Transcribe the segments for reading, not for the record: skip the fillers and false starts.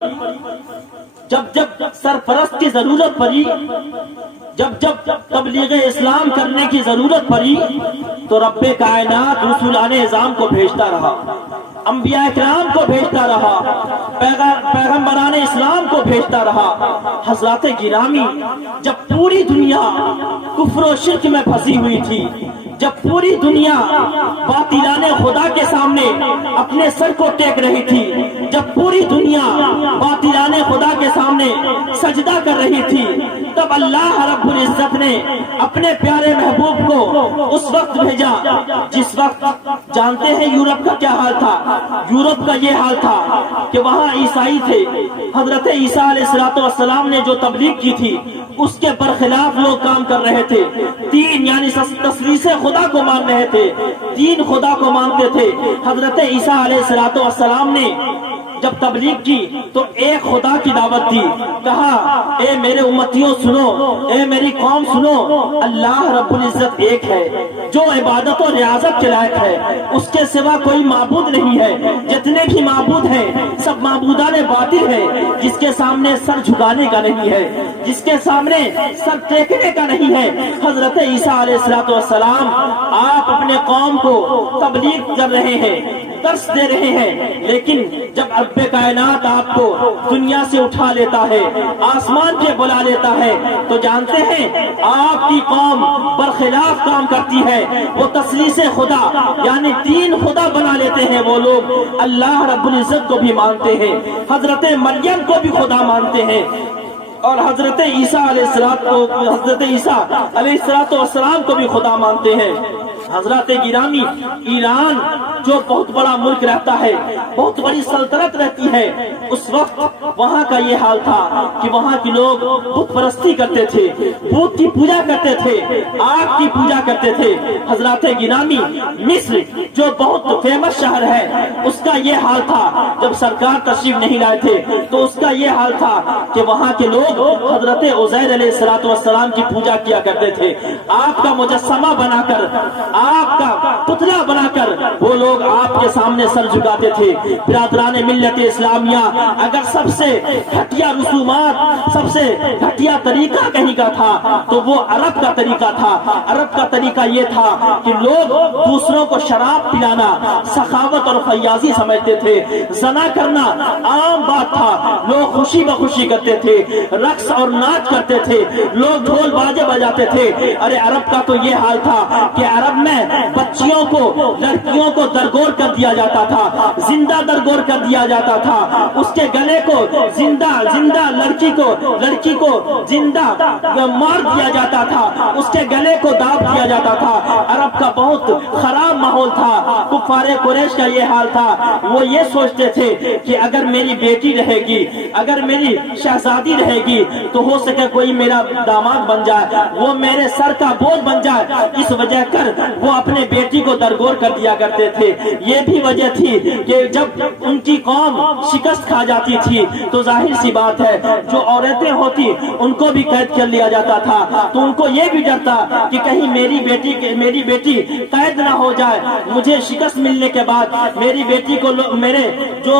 جب جب سرپرست کی ضرورت پڑی، جب جب تبلیغ اسلام کرنے کی ضرورت پڑی تو رب کائنات رسولان اعظام کو بھیجتا رہا، انبیاء اکرام کو بھیجتا رہا، پیغمبران اسلام کو بھیجتا رہا۔ حضرات گرامی، جب پوری دنیا کفر و شرک میں پھنسی ہوئی تھی، جب پوری دنیا باطلان خدا کے سامنے اپنے سر کو ٹیک رہی تھی، جب پوری دنیا باطلان خدا کے سامنے سجدہ کر رہی تھی، تب اللہ رب العزت نے اپنے پیارے محبوب کو اس وقت بھیجا جس وقت جانتے ہیں یورپ کا کیا حال تھا۔ یورپ کا یہ حال تھا کہ وہاں عیسائی تھے، حضرت عیسیٰ علیہ السلام نے جو تبلیغ کی تھی اس کے برخلاف لوگ کام کر رہے تھے، تین یعنی تثلیث خدا کو مان رہے تھے، تین خدا کو مانتے تھے۔ حضرت عیسیٰ علیہ السلام نے جب تبلیغ کی تو ایک خدا کی دعوت دی، کہا اے میرے امتیوں سنو، اے میری قوم سنو، اللہ رب العزت ایک ہے جو عبادت و ریاضت کے لائق ہے، اس کے سوا کوئی معبود نہیں ہے، جتنے بھی معبود ہیں سب معبودان باطل ہے، جس کے سامنے سر جھکانے کا نہیں ہے، جس کے سامنے سر ٹیکنے کا نہیں ہے۔ حضرت عیسیٰ علیہ السلام آپ اپنے قوم کو تبلیغ کر رہے ہیں، درس دے رہے ہیں، لیکن جب رب کائنات آپ کو دنیا سے اٹھا لیتا ہے، آسمان پہ بلا لیتا ہے، تو جانتے ہیں آپ کی قوم برخلاف کام کرتی ہے، وہ تثلیث خدا یعنی تین خدا بنا لیتے ہیں۔ وہ لوگ اللہ رب العزت کو بھی مانتے ہیں، حضرت مریم کو بھی خدا مانتے ہیں، اور حضرت عیسیٰ علیہ السلام کو بھی خدا مانتے ہیں۔ حضرات گرامی، ایران جو بہت بڑا ملک رہتا ہے، بہت بڑی سلطنت رہتی ہے، اس وقت وہاں کا یہ حال تھا کہ وہاں کے لوگ بت پرستی کرتے تھے، بت کی پوجا کرتے تھے، آگ کی پوجا کرتے تھے۔ حضرات گرامی، مصر جو بہت فیمس شہر ہے، اس کا یہ حال تھا جب سرکار تشریف نہیں لائے تھے تو اس کا یہ حال تھا کہ وہاں کے لوگ حضرت عزیر علیہ السلام کی پوجا کیا کرتے تھے، آپ کا مجسمہ بنا کر، آپ کا پتلا بنا کر وہ لوگ آپ کے سامنے سر جھکاتے تھے۔ برادران ملت اسلامیہ، اگر سب سے گھٹیا رسومات، سب سے گھٹیا طریقہ کہیں کا تھا تو وہ عرب کا طریقہ تھا۔ عرب کا طریقہ یہ تھا کہ لوگ دوسروں کو شراب پلانا سخاوت اور فیاضی سمجھتے تھے، زنا کرنا عام بات تھا، لوگ خوشی بخوشی کرتے تھے، رقص اور ناچ کرتے تھے، لوگ ڈھول باجے بجاتے تھے۔ ارے عرب کا تو یہ حال تھا کہ عرب میں بچیوں کو، لڑکیوں کو درگور کر دیا جاتا تھا، زندہ درگور کر دیا جاتا تھا، اس کے گلے کو زندہ لڑکی کو زندہ مار دیا جاتا تھا، اس کے گلے کو داب دیا جاتا تھا۔ عرب کا بہت خراب ماحول تھا، کفار قریش کا یہ حال تھا، وہ یہ سوچتے تھے کہ اگر میری بیٹی رہے گی، اگر میری شہزادی رہے گی تو ہو سکے کوئی میرا داماد بن جائے، وہ میرے سر کا بوجھ بن جائے، اس وجہ کر وہ اپنے بیٹی کو درگور کر دیا کرتے تھے۔ یہ بھی وجہ تھی کہ جب ان کی قوم شکست کھا جاتی تھی تو ظاہر سی بات ہے جو عورتیں ہوتی ان کو بھی قید کر لیا جاتا تھا، تو ان کو یہ بھی ڈر تھا کہ کہیں میری بیٹی قید نہ ہو جائے، مجھے شکست ملنے کے بعد میری بیٹی کو میرے جو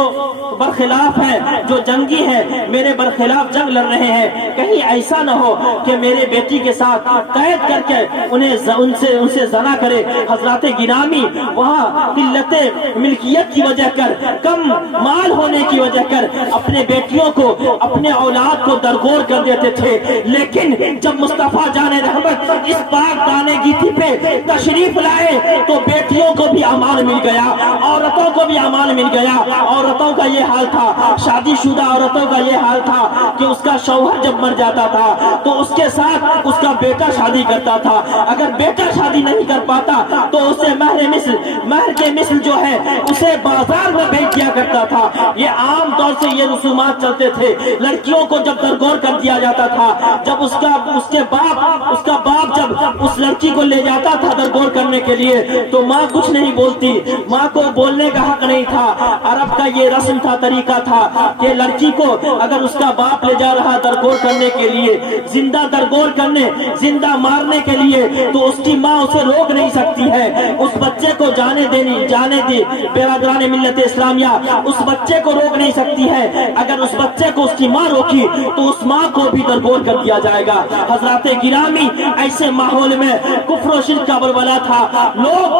برخلاف ہے، جو جنگی ہے، میرے برخلاف جنگ لڑ رہے ہیں، کہیں ایسا نہ ہو کہ میرے بیٹی کے ساتھ قید کر کے ان سے زنا کرے۔ حضرات گرامی، وہاں قلت ملکیت کی وجہ کر، کم مال ہونے کی وجہ کر اپنے بیٹیوں کو، اپنے اولاد کو درگور کر دیتے تھے، لیکن جب مصطفیٰ جان رحمت اس پاک دانے گیتی پہ تشریف لائے تو بیٹیوں کو بھی امان مل گیا، عورتوں کو بھی امان مل گیا۔ عورتوں کا یہ حال تھا، شادی شدہ عورتوں کا یہ حال تھا کہ اس کا شوہر جب مر جاتا تھا تو اس کے ساتھ اس کا بیٹا شادی کرتا تھا، اگر بیٹا شادی نہیں کر پاتا تو اسے مہر کے مثل جو ہے اسے بازار میں بیچ دیا کرتا تھا۔ یہ عام طور سے یہ رسومات چلتے تھے۔ لڑکیوں کو جب درگور کر دیا جاتا تھا، جب اس کا باپ جب اس لڑکی کو لے جاتا تھا درگور کرنے کے لیے تو ماں کچھ نہیں بولتی، ماں کو بولنے کا حق نہیں تھا۔ عرب کا یہ رسم تھا، طریقہ تھا کہ یہ لڑکی کو اگر اس کا باپ لے جا رہا درگور کرنے کے لیے، زندہ درگور کرنے، زندہ مارنے کے لیے، تو اس کی ماں اسے روک نہیں سکتی ہے، اس بچے کو جانے دی برادران ملت اسلامیہ، اس بچے کو روک نہیں سکتی ہے۔ اگر اس بچے کو اس کی ماں روکی تو اس ماں کو بھی درگور کر دیا جائے گا۔ حضرات گرامی، ایسے ماحول میں کفر و شرک کا بلبلہ تھا، لوگ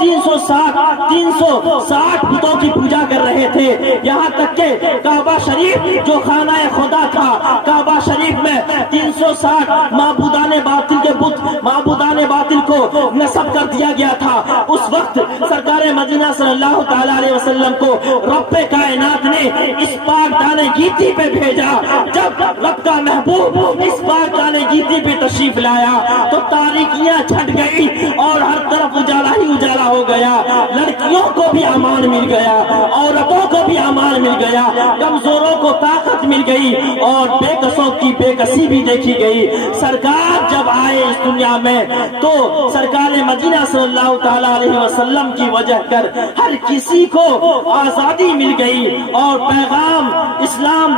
360 بتوں کی پوجا کر رہے تھے، یہاں تک کہ کعبہ شریف جو خانہ خدا تھا، کعبہ شریف میں 360 معبودان باطل کے بت، معبودان باطل کو نصب کر دیا گیا تھا۔ اس وقت سرکار مدینہ صلی اللہ تعالی علیہ وسلم کو رب کائنات نے اس پاک دانے گیتی پہ بھیجا۔ جب رب کا محبوب اس پاک دانے گیتی پہ تشریف لایا تو تاریکیاں چھٹ گئی اور ہر طرف اجالا ہی اجالا ہو گیا، لڑکیوں کو بھی امان مل گیا، عورتوں کو بھی امان مل گیا، کمزوروں کو طاقت مل گئی اور بے کسوں کی بے کسی بھی دیکھی گئی۔ سرکار جب آئے اس دنیا میں تو سرکار مدینہ صلی اللہ تعالی علیہ وسلم کی وجہ کر ہر کسی کو آزادی مل گئی اور پیغام اسلام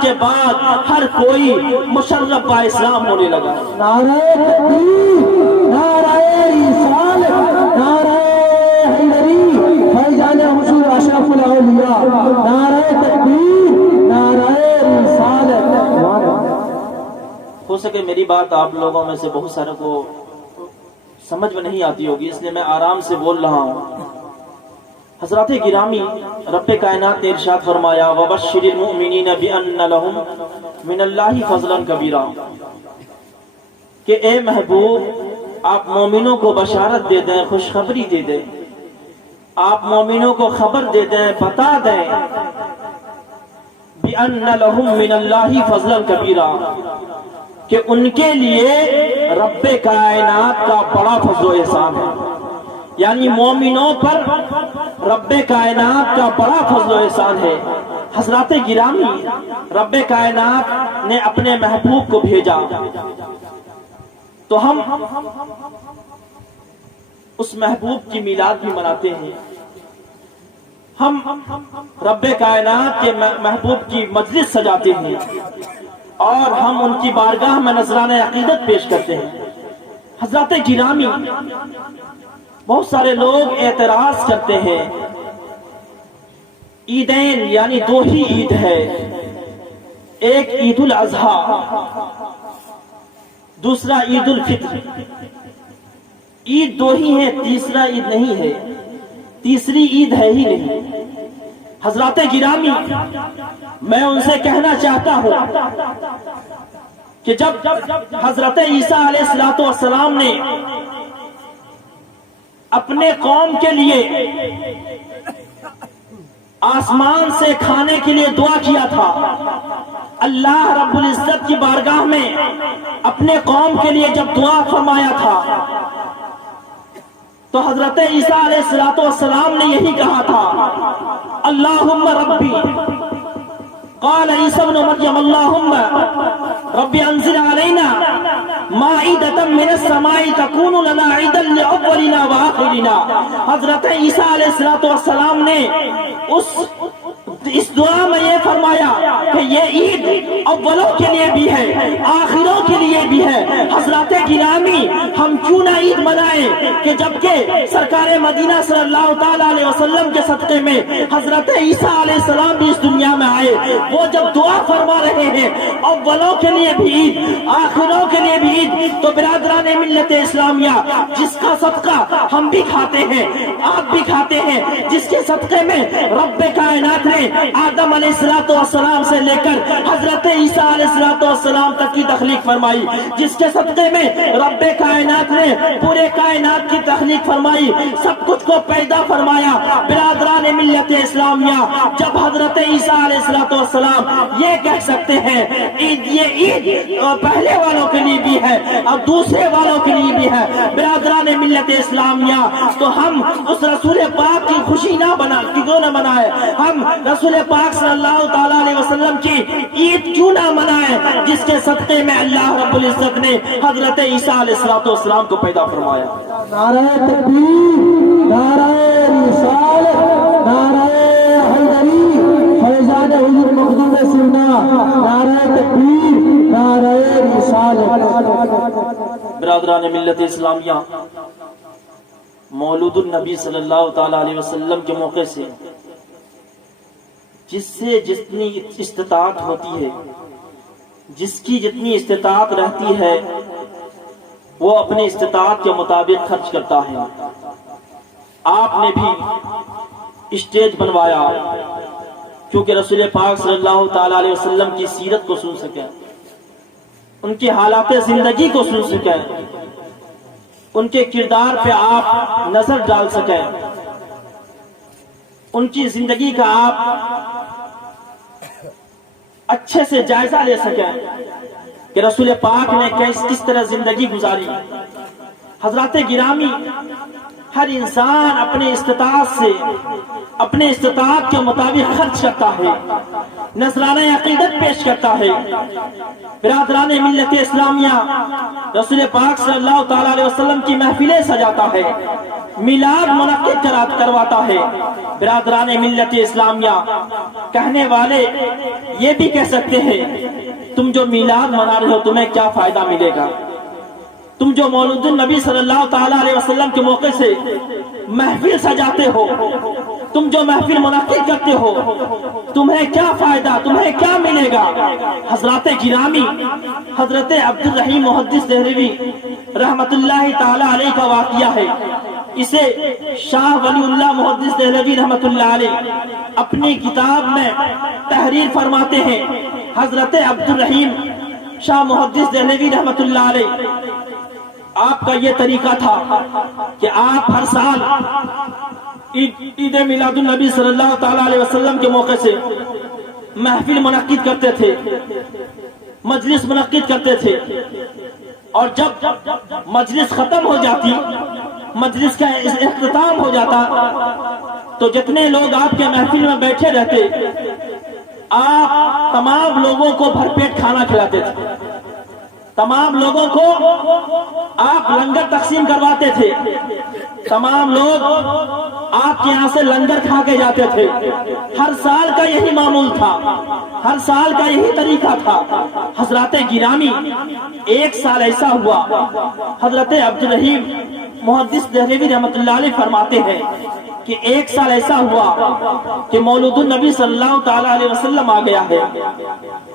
کے بعد ہر کوئی مشرف با اسلام ہونے لگا۔ نعرہ تکبیر، نعرہ رسالت، نعرہ حیدری، فیضان حضور اشرف الاولیاء، نعرہ تکبیر، نعرہ رسالت۔ ہو سکے میری بات آپ لوگوں میں سے بہت سارے کو سمجھ میں نہیں آتی ہوگی، اس لیے میں آرام سے بول رہا ہوں۔ حضرات گرامی، رب کائنات نے ارشاد فرمایا وَبَشِّرِ الْمُؤْمِنِينَ بِأَنَّ لَهُمْ مِنَ اللَّهِ فَضْلًا كَبِيرًا، کہ اے محبوب آپ مومنوں کو بشارت دے دیں، خوشخبری دے دیں، آپ مومنوں کو خبر دے دیں، بتا دیں بِأَنَّ لَهُمْ مِنَ اللَّهِ فَضْلًا كَبِيرًا، کہ ان کے لیے رب کائنات کا بڑا فضل و احسان ہے، یعنی مومنوں پر رب کائنات کا بڑا فضل و احسان ہے۔ حضرات گرامی، رب کائنات نے اپنے محبوب کو بھیجا تو ہم اس محبوب کی میلاد بھی مناتے ہیں، ہم رب کائنات کے محبوب کی مجلس سجاتے ہیں اور ہم ان کی بارگاہ میں نذرانہ عقیدت پیش کرتے ہیں۔ حضرات گرامی، بہت سارے لوگ اعتراض کرتے ہیں عیدین یعنی دو ہی عید ہے، ایک عید الاضحیٰ، دوسرا عید الفطر، عید دو ہی ہے، تیسرا عید نہیں ہے، تیسری عید ہے ہی نہیں۔ حضرات گرامی، میں ان سے کہنا چاہتا ہوں کہ جب حضرت عیسیٰ علیہ السلام نے اپنے قوم کے لیے آسمان سے کھانے کے لیے دعا کیا تھا، اللہ رب العزت کی بارگاہ میں اپنے قوم کے لیے جب دعا فرمایا تھا تو حضرت عیسیٰ علیہ السلام نے یہی کہا تھا اللہم ربی، قال عیسی ابن مریم اللہم رب انزل علینا مائدۃ من السماء تکون لنا عیدا لاولنا وآخرنا۔ حضرت عیسیٰ علیہ السلام نے اس دعا میں یہ فرمایا کہ یہ عید اولوں کے لیے بھی ہے، آخروں کے لیے بھی ہے۔ حضرات گرامی، ہم کیوں نہ عید منائیں کہ جبکہ سرکار مدینہ صلی اللہ تعالی علیہ وسلم کے صدقے میں حضرت عیسیٰ علیہ السلام بھی اس دنیا میں آئے، وہ جب دعا فرما رہے ہیں اولوں کے لیے بھی عید، آخروں کے لیے بھی عید، تو برادران ملت اسلامیہ جس کا صدقہ ہم بھی کھاتے ہیں، آپ بھی کھاتے ہیں، جس کے صدقے میں رب کائنات نے آدم علیہ السلام سے لے کر حضرت عیسیٰ علیہ السلام تک کی تخلیق فرمائی، جس کے صدقے میں رب کائنات نے پورے کائنات کی تخلیق فرمائی، سب کچھ کو پیدا فرمایا۔ برادران ملت اسلامیہ، جب حضرت عیسیٰ علیہ السلام یہ کہہ سکتے ہیں یہ عید پہلے والوں کے لیے بھی ہے اور دوسرے والوں کے لیے بھی ہے، برادران ملت اسلامیہ، تو ہم اس رسول پاک کی خوشی نہ کیوں نہ منائے، ہم رسول پاک صلی اللہ تعالی علیہ وسلم کی عید کیوں نہ منائے جس کے صدقے میں اللہ رب العزت نے حضرت عیسیٰ علیہ السلام کو پیدا فرمایا۔ نعرہ تکبیر، نعرہ رسالت، نعرہ حیدری، فیضان فیضان حضور مخدوم سننا، نعرہ تکبیر، نعرہ رسالت۔ برادران ملت اسلامیہ، مولود النبی صلی اللہ تعالی علیہ وسلم کے موقع سے جس سے جتنی استطاعت ہوتی ہے، جس کی جتنی استطاعت رہتی ہے، وہ اپنے استطاعت کے مطابق خرچ کرتا ہے۔ آپ نے بھی اسٹیج بنوایا کیونکہ رسول پاک صلی اللہ تعالی علیہ وسلم کی سیرت کو سن سکیں، ان کی حالات زندگی کو سن سکیں، ان کے کردار پہ آپ نظر ڈال سکیں، ان کی زندگی کا آپ اچھے سے جائزہ لے سکیں کہ رسول پاک نے کس طرح زندگی گزاری۔ حضرات گرامی، ہر انسان اپنے استطاعت سے، اپنے استطاعت کے مطابق خرچ کرتا ہے، نذرانہ عقیدت پیش کرتا ہے۔ برادران ملت اسلامیہ، رسول پاک صلی اللہ تعالی علیہ وسلم کی محفلیں سجاتا ہے، میلاد منعقد کرواتا ہے۔ برادران ملت اسلامیہ، کہنے والے یہ بھی کہہ سکتے ہیں تم جو میلاد منا رہے ہو تمہیں کیا فائدہ ملے گا، تم جو مولود النبی صلی اللہ تعالی علیہ وسلم کے موقع سے محفل سجاتے ہو، تم جو محفل منعقد کرتے ہو، تمہیں کیا فائدہ، تمہیں کیا ملے گا۔ حضرات گرامی، حضرت عبد الرحیم محدث دہلوی رحمت اللہ تعالی علیہ کا واقعہ ہے۔ اسے شاہ ولی اللہ محدث دہلوی رحمت اللہ علیہ اپنی کتاب میں تحریر فرماتے ہیں۔ حضرت عبد الرحیم شاہ محدث دہلوی رحمت اللہ علیہ، آپ کا یہ طریقہ تھا کہ آپ ہر سال عید میلاد النبی صلی اللہ تعالی علیہ وسلم کے موقع سے محفل منعقد کرتے تھے، مجلس منعقد کرتے تھے، اور جب مجلس ختم ہو جاتی، مجلس کا اختتام ہو جاتا، تو جتنے لوگ آپ کے محفل میں بیٹھے رہتے، آپ تمام لوگوں کو بھر پیٹ کھانا کھلاتے تھے، تمام لوگوں کو آپ لنگر تقسیم کرواتے تھے، تمام لوگ آپ کے یہاں سے لنگر کھا کے جاتے تھے۔ ہر سال کا یہی معمول تھا، ہر سال کا یہی طریقہ تھا۔ حضرات گرامی، ایک سال ایسا ہوا، حضرت عبد الرحیم محدث دہلوی رحمت اللہ علیہ فرماتے ہیں کہ ایک سال ایسا ہوا کہ مولود النبی صلی اللہ تعالی علیہ وسلم آ گیا ہے،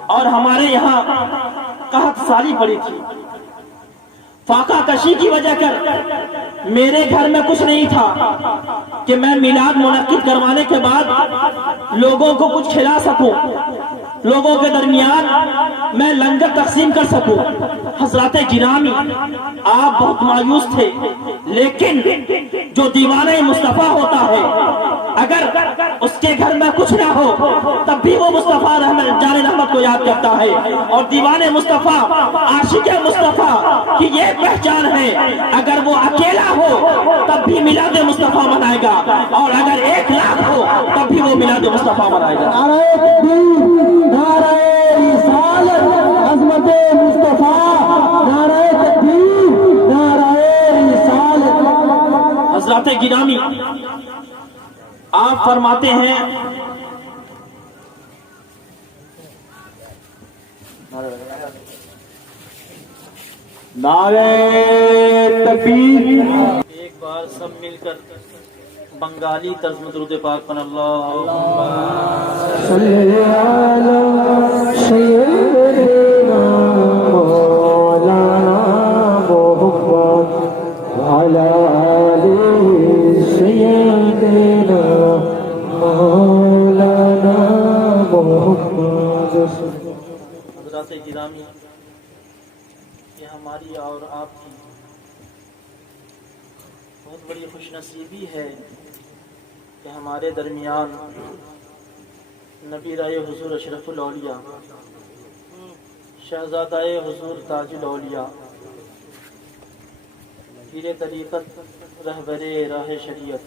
اور ہمارے یہاں قحط سالی پڑی تھی، فاقہ کشی کی وجہ کر میرے گھر میں کچھ نہیں تھا کہ میں میلاد منعقد کروانے کے بعد لوگوں کو کچھ کھلا سکوں، لوگوں کے درمیان میں لنگر تقسیم کر سکوں۔ حضرات گرامی، آپ بہت مایوس تھے، لیکن جو دیوانہ مصطفیٰ ہوتا ہے، اگر اس کے گھر میں کچھ نہ ہو تب بھی وہ مصطفیٰ جان رحمت کو یاد کرتا ہے، اور دیوانہ مصطفیٰ، عاشق مصطفیٰ کی یہ پہچان ہے، اگر وہ اکیلا ہو تب بھی میلاد مصطفیٰ منائے گا، اور اگر 1,00,000 ہو تب بھی وہ میلاد مصطفیٰ منائے گا۔ نعرہ تکبیر، نعرہ رسالت، عظمت مصطفیٰ، نعرہ تکبیر، نعرہ رسالت۔ حضرات گرامی، آپ فرماتے ہیں نعرہ تکبیر۔ ایک بار سب مل کر بنگالی طرز میں درود پاک پڑھ اللہ صلی علی سیدنا مولانا محمد وعلی آلہ سیدنا مولانا محمد۔ حضرات گرامی، یہ ہماری اور آپ کی بہت بڑی خوش نصیبی ہے کہ ہمارے درمیان نبی رائے حضور اشرف الاولیاء، شہزادہ حضور تاج الاولیاء، پیر طریقت، رہبر راہ شریعت،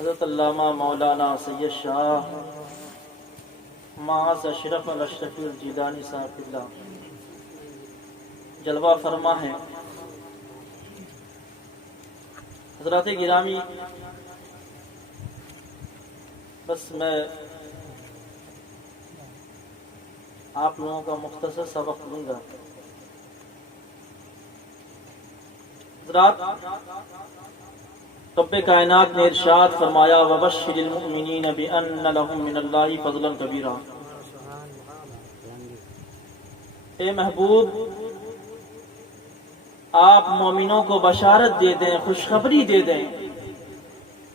حضرت علامہ مولانا سید شاہ معاذ اشرف الاشرف الجیلانی صاحب اللہ جلوہ فرما ہے۔ حضرات گرامی، بس میں آپ لوگوں کا مختصر سبق لوں گا. حضرات، رب کائنات نے ارشاد فرمایا وَبَشِّرِ الْمُؤْمِنِينَ بِأَنَّ لَهُم مِّنَ اللَّهِ فَضْلًا كَبِيرًا. اے محبوب، آپ مومنوں کو بشارت دے دیں، خوشخبری دے دیں.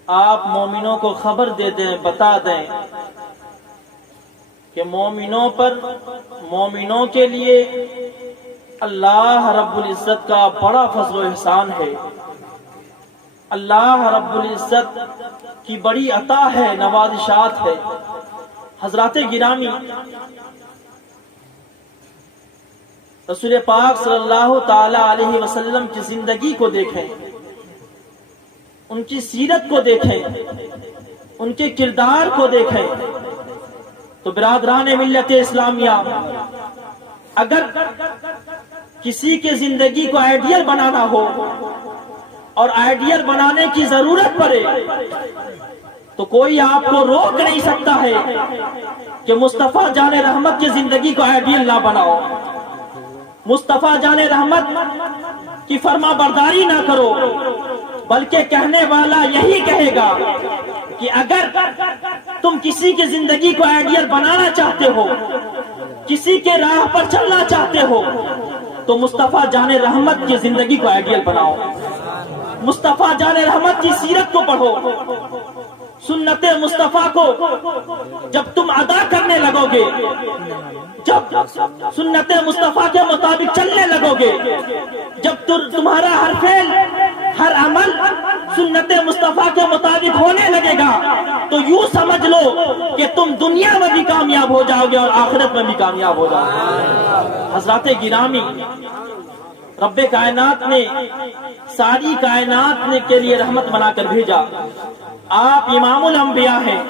آپ مومنوں کو خبر دے دیں، بتا دیں کہ مومنوں پر، مومنوں کے لیے اللہ رب العزت کا بڑا فضل و احسان ہے. اللہ رب العزت کی بڑی عطا ہے، نوازشات ہے. حضرات گرامی، رسول پاک صلی اللہ تعالی علیہ وسلم کی زندگی کو دیکھیں، ان کی سیرت کو دیکھیں، ان کے کردار کو دیکھیں تو برادران ملت اسلامیہ، اگر کسی کے زندگی کو آئیڈیل بنانا ہو اور آئیڈیل بنانے کی ضرورت پڑے تو کوئی آپ کو روک نہیں سکتا ہے کہ مصطفیٰ جان رحمت کی زندگی کو آئیڈیل نہ بناؤ، مصطفیٰ جان رحمت کی فرما برداری نہ کرو. بلکہ کہنے والا یہی کہے گا کہ اگر تم کسی کی زندگی کو آئیڈیل بنانا چاہتے ہو، کسی کے راہ پر چلنا چاہتے ہو تو مصطفیٰ جان رحمت کی زندگی کو آئیڈیل بناؤ، مصطفیٰ جان رحمت کی سیرت کو پڑھو. سنت مصطفیٰ کو جب تم ادا کرنے لگو گے، جب سنت مصطفیٰ کے مطابق چلنے لگو گے، جب تمہارا ہر فعل، ہر عمل سنت مصطفیٰ کے مطابق ہونے لگے گا تو یوں سمجھ لو کہ تم دنیا میں بھی کامیاب ہو جاؤ گے اور آخرت میں بھی کامیاب ہو جاؤ گے. حضرات گرامی، رب کائنات نے ساری کائنات نے کے لیے رحمت بنا کر بھیجا. آپ امام الانبیاء ہیں،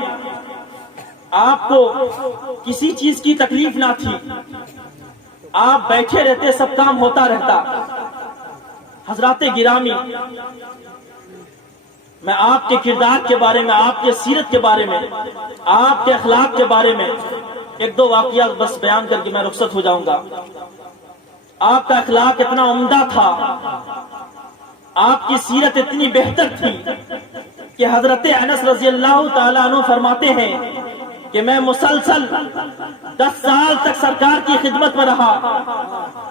آپ کو کسی چیز کی تکلیف نہ تھی، آپ بیٹھے رہتے، سب کام ہوتا رہتا. حضرات گرامی، میں آپ کے کردار کے بارے میں، آپ کے سیرت کے بارے میں، آپ کے اخلاق کے بارے میں ایک دو واقعات بس بیان کر کے میں رخصت ہو جاؤں گا. آپ کا اخلاق اتنا عمدہ تھا، آپ کی سیرت اتنی بہتر تھی کہ حضرت انس رضی اللہ تعالیٰ عنہ فرماتے ہیں کہ میں مسلسل 10 سال تک سرکار کی خدمت میں رہا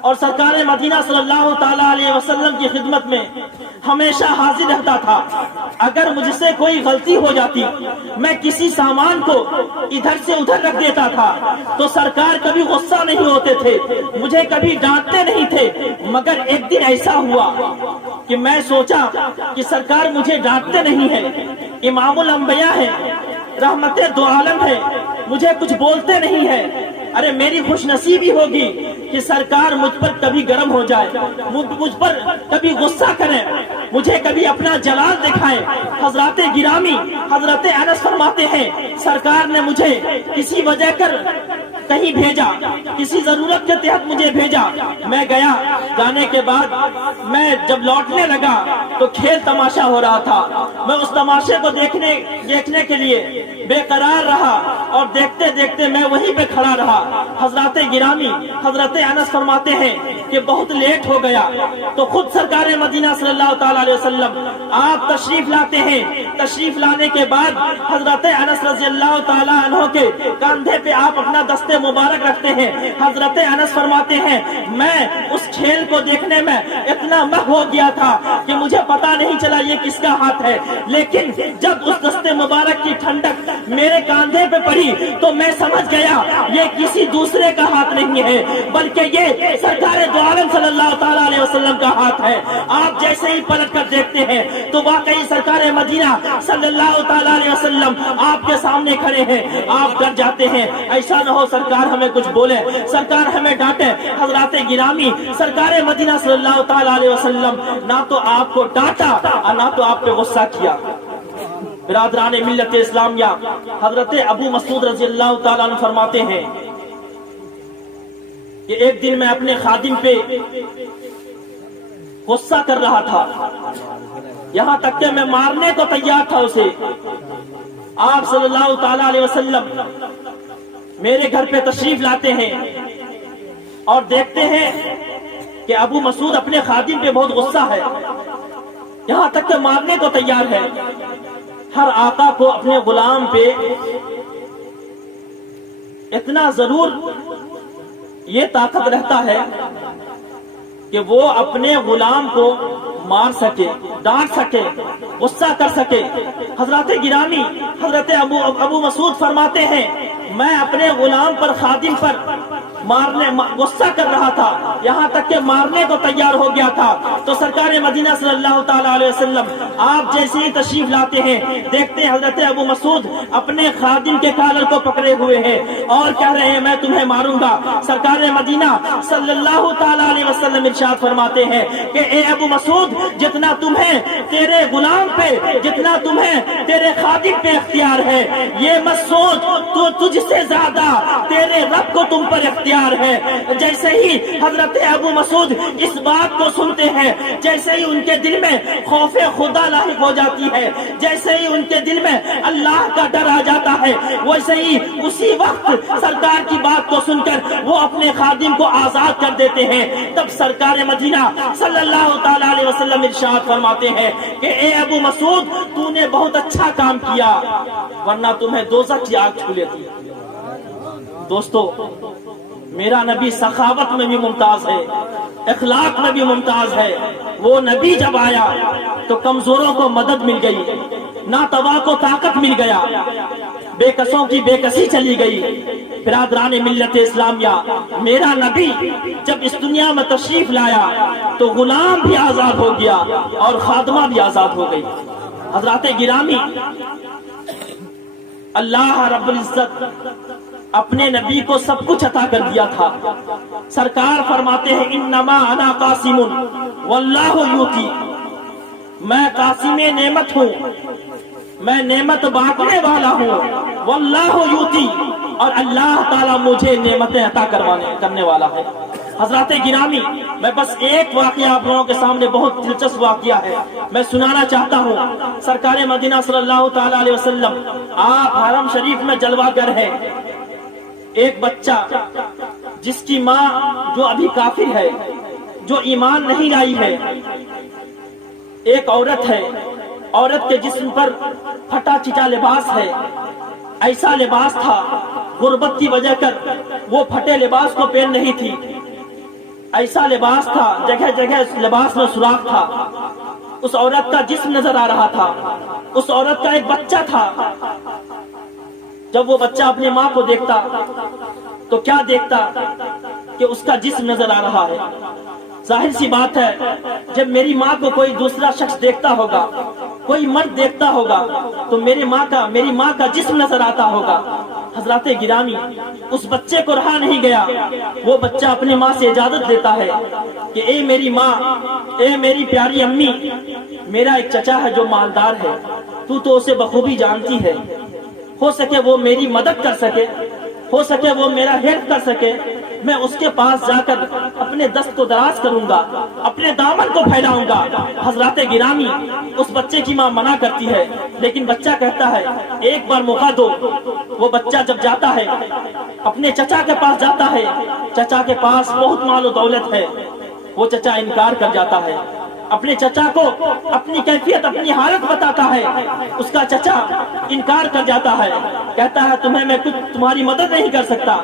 اور سرکار مدینہ صلی اللہ تعالیٰ علیہ وسلم کی خدمت میں ہمیشہ حاضر رہتا تھا. اگر مجھ سے کوئی غلطی ہو جاتی، میں کسی سامان کو ادھر سے ادھر رکھ دیتا تھا تو سرکار کبھی غصہ نہیں ہوتے تھے، مجھے کبھی ڈانٹتے نہیں تھے. مگر ایک دن ایسا ہوا کہ میں سوچا کہ سرکار مجھے ڈانٹتے نہیں ہیں، امام الانبیاء ہیں، رحمت دو عالم ہے، مجھے کچھ بولتے نہیں ہیں. ارے میری خوش نصیبی ہوگی کہ سرکار مجھ پر کبھی گرم ہو جائے، مجھ پر کبھی غصہ کریں، مجھے کبھی اپنا جلال دکھائیں. حضرات گرامی، حضرت انس فرماتے ہیں سرکار نے مجھے کسی وجہ کر کہیں بھیجا، کسی ضرورت کے تحت مجھے بھیجا. میں گیا، جانے کے بعد میں جب لوٹنے لگا تو کھیل تماشا ہو رہا تھا. میں اس تماشے کو دیکھنے کے لیے بے قرار رہا اور دیکھتے دیکھتے میں وہیں پہ کھڑا رہا. حضرات گرامی، حضرت انس فرماتے ہیں کہ بہت لیٹ ہو گیا تو خود سرکار مدینہ صلی اللہ تعالی علیہ وسلم آپ تشریف لاتے ہیں. تشریف لانے کے بعد حضرت انس رضی اللہ تعالی عنہ کے کاندھے پہ آپ اپنا دست مبارک رکھتے ہیں. حضرت انس فرماتے ہیں میں اس کھیل کو دیکھنے میں اتنا مغ ہو گیا تھا کہ مجھے پتا نہیں چلا یہ کس کا ہاتھ ہے، لیکن جب اس دست مبارک کی ٹھنڈک میرے کاندھے پہ پڑی تو میں سمجھ گیا یہ کسی دوسرے کا ہاتھ نہیں ہے بلکہ یہ سرکار دو عالم صلی اللہ تعالی علیہ وسلم کا ہاتھ ہے. آپ جیسے ہی پلٹ کر دیکھتے ہیں تو واقعی سرکار مدینہ صلی اللہ تعالی علیہ وسلم آپ کے سامنے کھڑے ہیں. آپ ڈر جاتے ہیں، ایسا نہ ہو سرکار ہمیں کچھ بولے، سرکار ہمیں ڈانٹے. حضرات گرامی، سرکار مدینہ صلی اللہ تعالی علیہ وسلم نہ تو آپ کو ڈانٹا اور نہ تو آپ پہ غصہ کیا. برادران ملت اسلامیہ، حضرت ابو مسعود رضی اللہ تعالیٰ عنہ فرماتے ہیں کہ ایک دن میں اپنے خادم پہ غصہ کر رہا تھا، یہاں تک کہ میں مارنے کو تیار تھا اسے. آپ صلی اللہ تعالی علیہ وسلم میرے گھر پہ تشریف لاتے ہیں اور دیکھتے ہیں کہ ابو مسعود اپنے خادم پہ بہت غصہ ہے، یہاں تک کہ مارنے کو تیار ہے۔ ہر آقا کو اپنے غلام پہ اتنا ضرور یہ طاقت رہتا ہے کہ وہ اپنے غلام کو مار سکے، ڈانٹ سکے، غصہ کر سکے۔ حضرات گرامی، حضرت ابو مسعود فرماتے ہیں میں اپنے غلام پر، خادم پر غصہ کر رہا تھا، یہاں تک کہ مارنے کو تیار ہو گیا تھا۔ تو سرکار مدینہ صلی اللہ تعالی علیہ وسلم آپ جیسے ہی تشریف لاتے ہیں، دیکھتے ہیں حضرت ابو مسعود اپنے خادم کے کالر کو پکڑے ہوئے ہیں اور کہہ رہے ہیں میں تمہیں ماروں گا۔ سرکار مدینہ صلی اللہ تعالی علیہ وسلم ارشاد فرماتے ہیں کہ اے ابو مسعود، جتنا تمہیں تیرے غلام پہ، جتنا تمہیں تیرے خادم پہ اختیار ہے، یہ مت سوچ تو تجھ سے زیادہ تیرے رب کو تم پر اختیار ہے۔ جیسے ہی حضرت ابو مسعود اس بات کو سنتے ہیں، جیسے ہی ان کے دل میں خوف خدا لاحق ہو جاتی ہے، جیسے ہی ان کے دل میں اللہ کا ڈر آ جاتا ہے، ویسے ہی اسی وقت سرکار کی بات کو سن کر وہ اپنے خادم کو آزاد کر دیتے ہیں۔ تب سرکار مدینہ صلی اللہ تعالی علیہ وسلم ارشاد فرماتے ہیں کہ اے ابو مسعود، تو نے بہت اچھا کام کیا، ورنہ تمہیں دوزخ کی آگ چھو لیتی۔ دوستو، میرا نبی سخاوت میں بھی ممتاز ہے، اخلاق میں بھی ممتاز ہے۔ وہ نبی جب آیا تو کمزوروں کو مدد مل گئی، ناتوا کو طاقت مل گیا، بے کسوں کی بے کسی چلی گئی۔ برادران ملت اسلامیہ، میرا نبی جب اس دنیا میں تشریف لایا تو غلام بھی آزاد ہو گیا اور خادمہ بھی آزاد ہو گئی۔ حضرات گرامی، اللہ رب العزت اپنے نبی کو سب کچھ عطا کر دیا تھا۔ سرکار فرماتے ہیں انما انا قاسم واللہ یؤتی، میں قاسم نعمت ہوں، میں نعمت بانٹنے والا ہوں، واللہ یؤتی، اور اللہ تعالیٰ مجھے نعمتیں عطا کرنے والا ہے۔ حضرات گرامی، میں بس ایک واقعہ آپ لوگوں کے سامنے، بہت دلچسپ واقعہ ہے، میں سنانا چاہتا ہوں۔ سرکار مدینہ صلی اللہ تعالی علیہ وسلم آپ حرم شریف میں جلوہ گر ہیں۔ ایک بچہ جس کی ماں جو ابھی کافر ہے، جو ایمان نہیں لائی ہے، ایک عورت ہے، عورت کے جسم پر پھٹا چٹا لباس ہے، ایسا لباس تھا غربت کی وجہ کر وہ پھٹے لباس کو پہن نہیں تھی، ایسا لباس تھا جگہ جگہ لباس میں سوراخ تھا، اس عورت کا جسم نظر آ رہا تھا، اس عورت کا ایک بچہ تھا۔ جب وہ بچہ اپنی ماں کو دیکھتا تو کیا دیکھتا کہ اس کا جسم نظر آ رہا ہے۔ ظاہر سی بات ہے، جب میری ماں کو کوئی دوسرا شخص دیکھتا ہوگا، کوئی مرد دیکھتا ہوگا تو میری ماں کا جسم نظر آتا ہوگا۔ حضرات گرامی، اس بچے کو رہا نہیں گیا، وہ بچہ اپنی ماں سے اجازت دیتا ہے کہ اے میری ماں، اے میری پیاری امی، میرا ایک چچا ہے جو مالدار ہے، تو اسے بخوبی جانتی ہے، ہو سکے وہ میری مدد کر سکے، ہو سکے وہ میرا ہیلپ کر سکے، میں اس کے پاس جا کر اپنے دست کو دراز کروں گا، اپنے دامن کو پھیلاؤں گا۔ حضرات گرامی، اس بچے کی ماں منع کرتی ہے، لیکن بچہ کہتا ہے ایک بار موقع دو۔ وہ بچہ جب جاتا ہے اپنے چچا کے پاس جاتا ہے، چچا کے پاس بہت مال و دولت ہے، وہ چچا انکار کر جاتا ہے، اپنے چچا کو اپنی کیفیت، اپنی حالت بتاتا ہے، اس کا چچا انکار کر جاتا ہے، کہتا ہے تمہیں میں کچھ تمہاری مدد نہیں کر سکتا،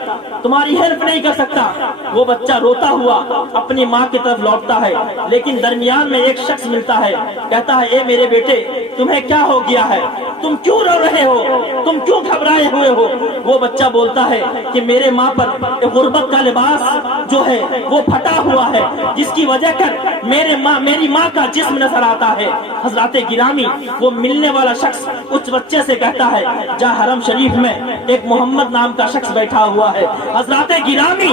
تمہاری ہیلپ نہیں کر سکتا۔ وہ بچہ روتا ہوا اپنی ماں کی طرف لوٹتا ہے، لیکن درمیان میں ایک شخص ملتا ہے، کہتا ہے اے میرے بیٹے، تمہیں کیا ہو گیا ہے، تم کیوں رو رہے ہو، تم کیوں گھبرائے ہوئے ہو؟ وہ بچہ بولتا ہے کہ میرے ماں پر غربت کا لباس جو ہے وہ پھٹا ہوا ہے، جس کی وجہ کر میری ماں کا جسم نظر آتا ہے۔ حضرات گرامی، وہ ملنے والا شخص اس بچے سے کہتا ہے جا حرم شریف میں ایک محمد نام کا شخص بیٹھا ہوا ہے۔ حضرات گرامی،